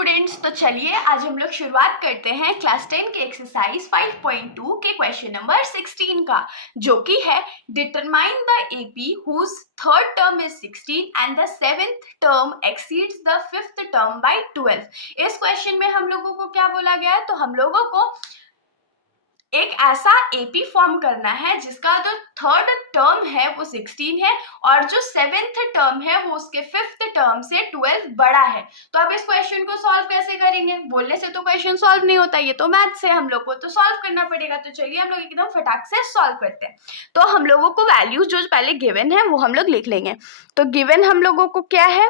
Students, तो चलिए आज हम लोग शुरुआत करते हैं क्लास 10 के एक्सरसाइज 5.2 के क्वेश्चन नंबर 16 का, जो कि है determine the AP whose third term is 16 and the seventh term exceeds the fifth term by 12। इस क्वेश्चन में हम लोगों को क्या बोला गया है, तो हम लोगों को एक ऐसा एपी फॉर्म करना है जिसका जो थर्ड टर्म है वो 16 है और जो सेवेंथ टर्म है वो उसके फिफ्थ टर्म से 12 बड़ा है। तो अब इस क्वेश्चन को सॉल्व कैसे करेंगे? बोलने से तो क्वेश्चन सॉल्व नहीं होता, ये तो मैथ से हम लोग को तो सॉल्व करना पड़ेगा। तो चलिए हम लोग एकदम फटाक से सॉल्व करते हैं। तो हम लोगों को वैल्यूज जो पहले गिवन है वो हम लोग लिख लेंगे। तो गिवन हम लोगों को क्या है,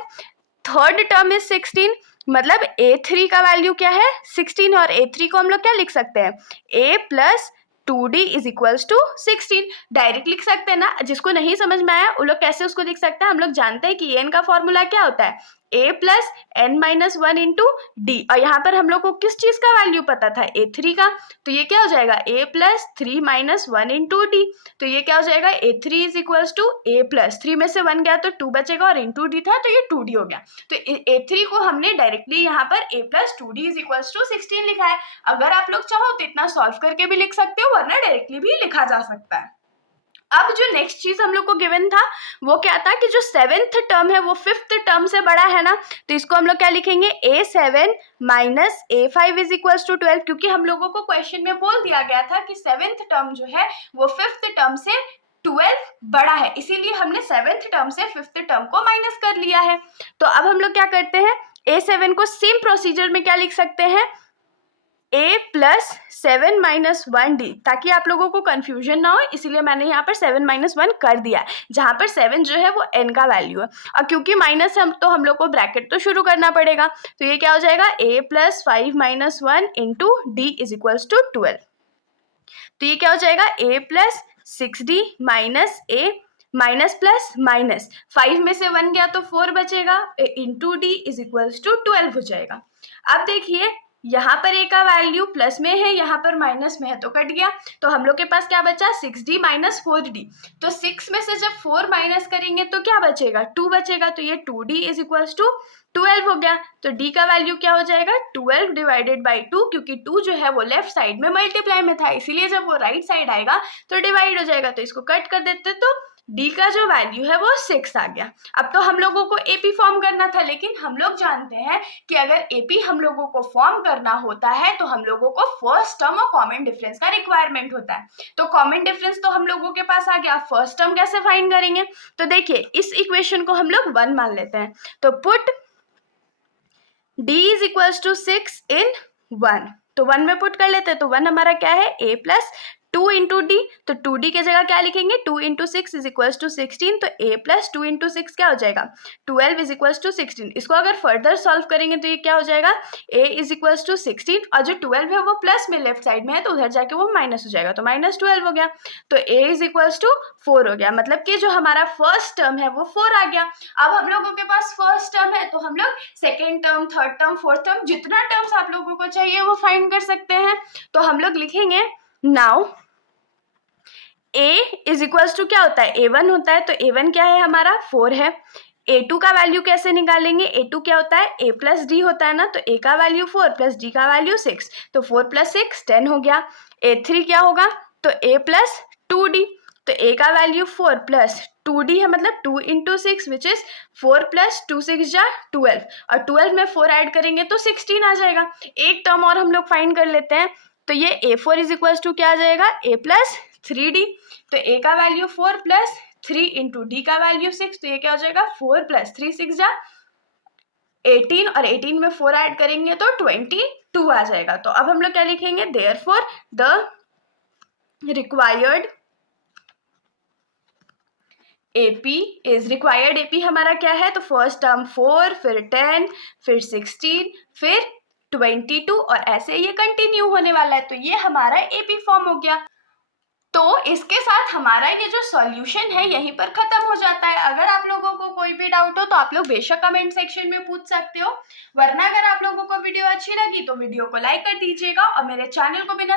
थर्ड टर्म इज 16, मतलब a3 का वैल्यू क्या है 16, और a3 को हम लोग क्या लिख सकते हैं, a plus 2d is equals to 16। Direct लिख सकते हैं ना, जिसको नहीं समझ में आया वो लोग कैसे उसको लिख सकते हैं। हम लोग जानते हैं कि n का फॉर्मूला क्या होता है, a plus n minus 1 into D, और यहाँ पर हम लोग को किस चीज का वैल्यू पता था, a3 का। तो ये क्या हो जाएगा, a plus 3 minus 1 into d. तो ये क्या हो जाएगा, a3 is equals to a plus 3 में से 1 गया तो 2 बचेगा और इंटू डी था तो ये 2d हो गया। तो a3 को हमने डायरेक्टली यहाँ पर a plus 2d is equals to 16 लिखा है। अगर आप लोग चाहो तो इतना सॉल्व करके भी लिख सकते हो, वरना डायरेक्टली भी लिखा जा सकता है। अब जो नेक्स्ट चीज हम लोग को गिवन था वो क्या था कि जो सेवेंथ टर्म है वो फिफ्थ टर्म से बड़ा है ना, तो इसको हम लोग क्या लिखेंगे, a7 minus a5 is equals to 12, क्योंकि हम लोगों को क्वेश्चन में बोल दिया गया था कि सेवेंथ टर्म जो है वो फिफ्थ टर्म से 12 बड़ा है, इसीलिए हमने सेवेंथ टर्म से फिफ्थ टर्म को माइनस कर लिया है। तो अब हम लोग क्या करते हैं, a7 को सेम प्रोसीजर में क्या लिख सकते हैं, a प्लस 7 माइनस 1d, ताकि आप लोगों को कंफ्यूजन ना हो, इसीलिए मैंने यहाँ पर 7 माइनस 1 कर दिया, जहाँ पर 7 जो है वो n का वैल्यू है, और क्योंकि माइनस है तो हम लोग को ब्रैकेट तो शुरू करना पड़ेगा। तो ये क्या हो जाएगा, a plus 5 minus 1 into d is equals to 12। तो ये क्या हो जाएगा, a plus 6d minus a minus plus minus 5 में से 1 गया तो 4 बचेगा, into d is equals to 12 हो जाएगा। अब देखिए यहाँ पर a का वैल्यू प्लस में है, यहाँ पर माइनस में है तो कट गया, तो हम लोग के पास क्या बचा 6d माइनस 4d। तो 6 में से जब 4 माइनस करेंगे तो क्या बचेगा, 2 बचेगा, तो ये 2d इज इक्वल्स टू 12 हो गया। तो d का वैल्यू क्या हो जाएगा, 12 डिवाइडेड बाई 2, क्योंकि 2 जो है वो लेफ्ट साइड में मल्टीप्लाई में था, इसीलिए जब वो राइट साइड आएगा तो डिवाइड हो जाएगा। तो इसको कट कर देते तो d का जो वैल्यू है वो 6 आ गया। अब तो हम लोगों को एपी फॉर्म करना था, लेकिन हम लोग जानते हैं कि अगर एपी हम लोगों को फॉर्म करना होता है तो हम लोगों को फर्स्ट टर्म और कॉमन डिफरेंस का रिक्वायरमेंट होता है। तो कॉमन डिफरेंस तो हम लोगों के पास आ गया, फर्स्ट टर्म कैसे फाइंड करेंगे, तो देखिए इस इक्वेशन को हम लोग 1 मान लेते हैं। तो put d is equals to 6 in 1, तो 1 में पुट कर लेते हैं, तो 1 हमारा क्या है, a प्लस 2 इंटू डी, तो 2d की जगह क्या लिखेंगे, 2 इंटू 6 इज इक्वल्स टू 16, तो a प्लस 2 इंटू 6 क्या हो जाएगा, 12 इज इक्वल्स टू 16। इसको अगर फर्दर सॉल्व करेंगे तो ये क्या हो जाएगा, a इज इक्वल्स टू 16, और जो 12 है वो प्लस में लेफ्ट साइड में है तो उधर जाके वो माइनस हो जाएगा, तो माइनस 12 हो गया। तो a इज इक्वल्स टू 4 हो गया, मतलब कि जो हमारा फर्स्ट टर्म है वो 4 आ गया। अब हम लोगों के पास फर्स्ट टर्म है तो हम लोग second term, third term, fourth term, जितना टर्म्स आप लोगों को चाहिए वो फाइंड कर सकते हैं। तो हम लोग लिखेंगे now a is equals to क्या होता है, a1 होता है, तो a1 क्या है हमारा 4 है। a2 का वैल्यू कैसे निकालेंगे, a2 क्या होता है, a प्लस डी होता है ना, तो a का वैल्यू 4 प्लस d का वैल्यू 6, तो 4 प्लस 6 10 हो गया। a3 क्या होगा, तो a प्लस 2d, तो a का वैल्यू 4 प्लस 2d है, मतलब 2 इंटू 6 विच इज 4 प्लस 2 6 जा 12, और 12 में 4 ऐड करेंगे तो 16 आ जाएगा। एक टर्म और हम लोग फाइंड कर लेते हैं, तो ये a4 इज इक्वल्स टू क्या आ जाएगा, a प्लस 3d, तो a का वैल्यू 4 प्लस 3 इंटू डी का वैल्यू 6, तो ये क्या हो जाएगा 4 प्लस 3 6 जा 18, और 18 में 4 ऐड करेंगे तो 22 आ जाएगा। तो अब हम लोग क्या लिखेंगे, therefore the required AP is, required AP हमारा क्या है, तो फर्स्ट टर्म 4, फिर 10, फिर 16, फिर 22, और ऐसे ये कंटिन्यू होने वाला है। तो ये हमारा एपी फॉर्म हो गया। तो इसके साथ हमारा ये जो सॉल्यूशन है यहीं पर खत्म हो जाता है। अगर आप लोगों को कोई भी डाउट हो तो आप लोग बेशक कमेंट सेक्शन में पूछ सकते हो, वरना अगर आप लोगों को वीडियो अच्छी लगी तो वीडियो को लाइक कर दीजिएगा और मेरे चैनल को बिना